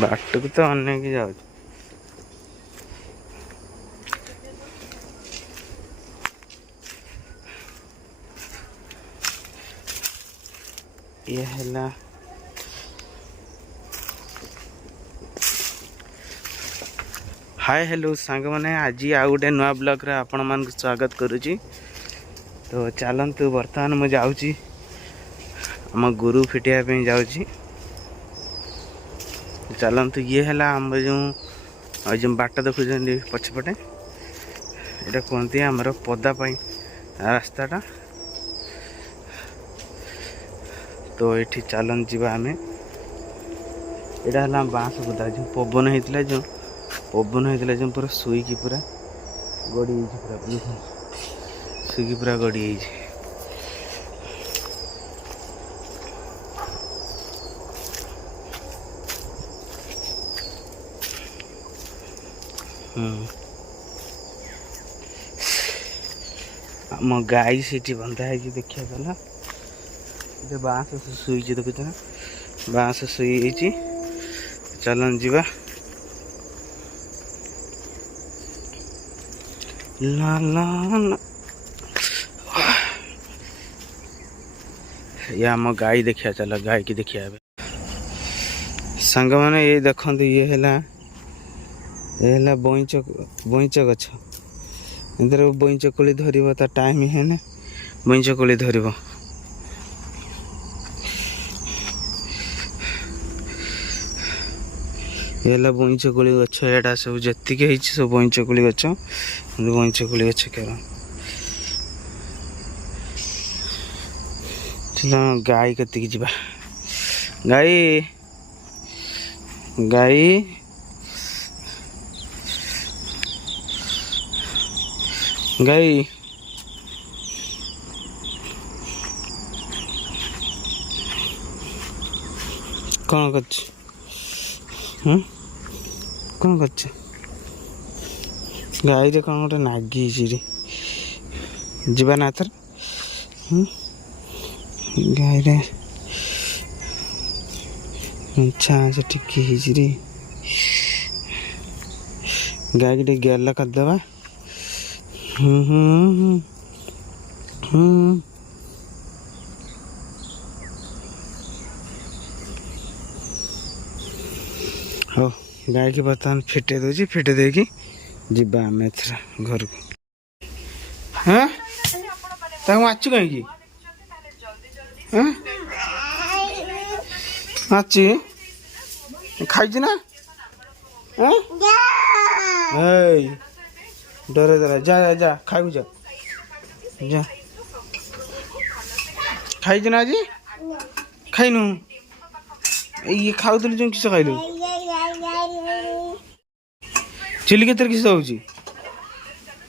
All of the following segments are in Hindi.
बाटक तो अनेक जाऊ ये है हाय हेलो सांग मैंने आज आउ गोटे नुआ ब्लॉग रे आपण मान स्वागत करुच्ची। तो चलतु बर्तमान मुझे जाऊँगी आम गुरु फिटिया जाऊँगी। चलतु ये है आम जो बाट देखुं पछपटे ये कहते आमर पदापाई रास्ताटा। तो ये चलन जावा आम यहाँ बाँस बुदा जो पवन होता जो पवन होता जो पूरा शुईकी पूरा गड़ी पूरा शुईकी पूरा गड़ी आम गाई सीटी बंधा है देखिए गला ये बाँस शुई देखुच ना बाँस शुई चलन जीवा ला ला ला या आम गाई देखिया चल गाई की देखिया सांग मैंने ये देखते ये है बईच गछ इधर बईच कोली धरब ता टाइम है ना बईच कोली धरब ये बईच कोली गछ एटा सब जी सब बईच कोली गछ बईच कोली गछ केवल चल गाई कतिक जा गाई गाई गाई कौन कर कौन कर गाई रे कौन गोटे नागी जीवा ना थर गाई रे अच्छा अच्छा ठीक रे गाई के गेला करदेवा। हो गाय के बर्तमान फिटे दूसरी फिटे देकी जीवा आम घर को हाँ माचु कहीं माची खाई ना डरे डरे जा जा जा खाऊ जा जा खाई ना आज खाइनु ये खाऊल जो किस खाइलु चिली के किस होची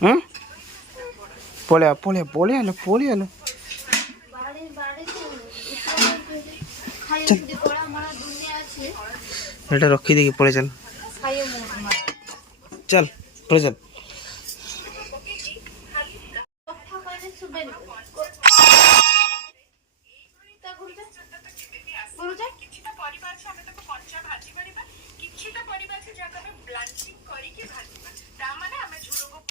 हाँ पलिया पलिया पलिया लो पलिया लो चल रखी दे पड़े चल चल पड़े चल